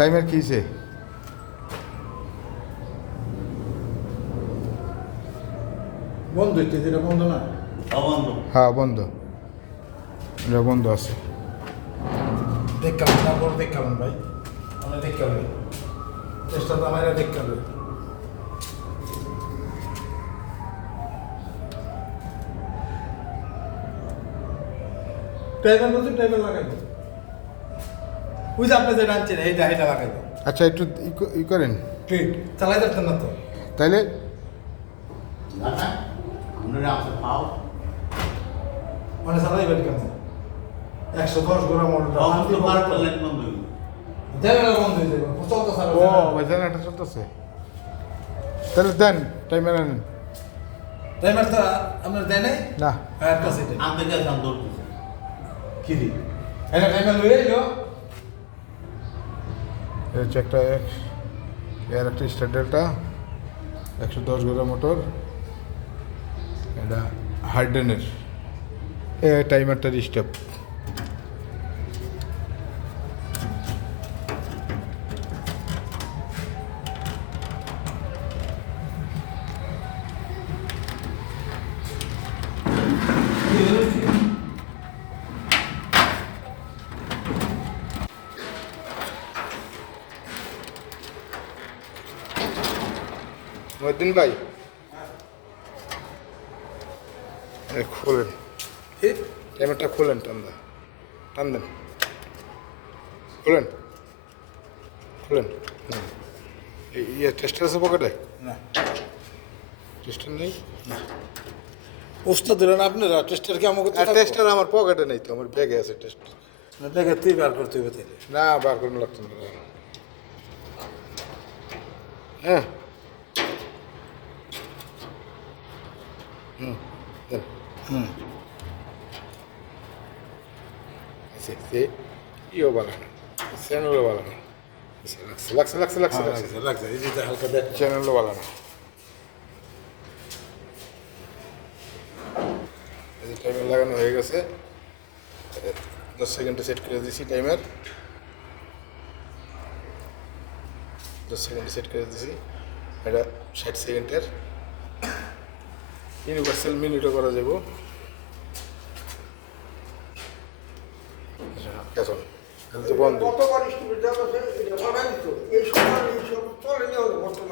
টাইমের কী হয়েছে? বন্ধ হইতে যেটা বন্ধ না অবন্ধ। হ্যাঁ বন্ধ, এটা বন্ধ আছে। দেখলাম তারপর দেখলাম ভাই আমরা দেখলাম চেষ্টা তো আমার দেখলাম ড্রাইভার বলছে ড্রাইভার লাগাইবো ওই যে আপনি যেটা আনছেন এইটা এটা লাগাইবো আচ্ছা একটু ই করেন ঠিক চালাই যাচ্ছেন না তো তাইলে। না না, আপনারা আমাকে পাও। মানে চালাইবেন কেন 110 গ্রাম তখন তো বার করলেন বন্ধু। জায়গাটা বন্ধ হয়ে যাবে চলতে স্যার ও ভাই এটা চলতেছে, তাহলে দেন টাইমার আনেন। ড্রাইভার তো আপনার দেয় নাই না হ্যাঁ একটা সিটে আমাদের কাছে আমি ধরতেছি। কি দি এটা ড্রাইভার লয়ে এলো এই হচ্ছে একটা এর একটা স্টার ডেল্টা 110 গোড়া মোটর, এটা হার্ডেনের টাইমারটা স্টেপ। মহিউদ্দিন ভাই খোলেন, টাইমারটা খোলেন, টান দেন, খোলেন খোলেন। ইয়ে টেস্টার আছে পকেটে? না টেস্টার নেই? ওস্তাদ দিলেন আপনারা টেস্টার কি আমাকে টেস্টার আমার পকেটে নেই তো, আমার ব্যাগে আছে টেস্টার। দেখে তুই বার করতে হবে তাহলে না বার করুন লাগতো না। হ্যাঁ দেন। সে ইও বানানো, চ্যানেলও বানানো, লাগছে লাগছে লাগছে লাগছে লাগছে এই যে হালকা দেখ চ্যানেলও বানানো। এই যে টাইমার লাগানো হয়ে গেছে, 10 সেকেন্ডে সেট করে দিয়েছি টাইমার, 10 সেকেন্ডে সেট করে দিয়েছি। এটা 60 সেকেন্ডের ইউনিভার্সাল মিনিটও করা যাব।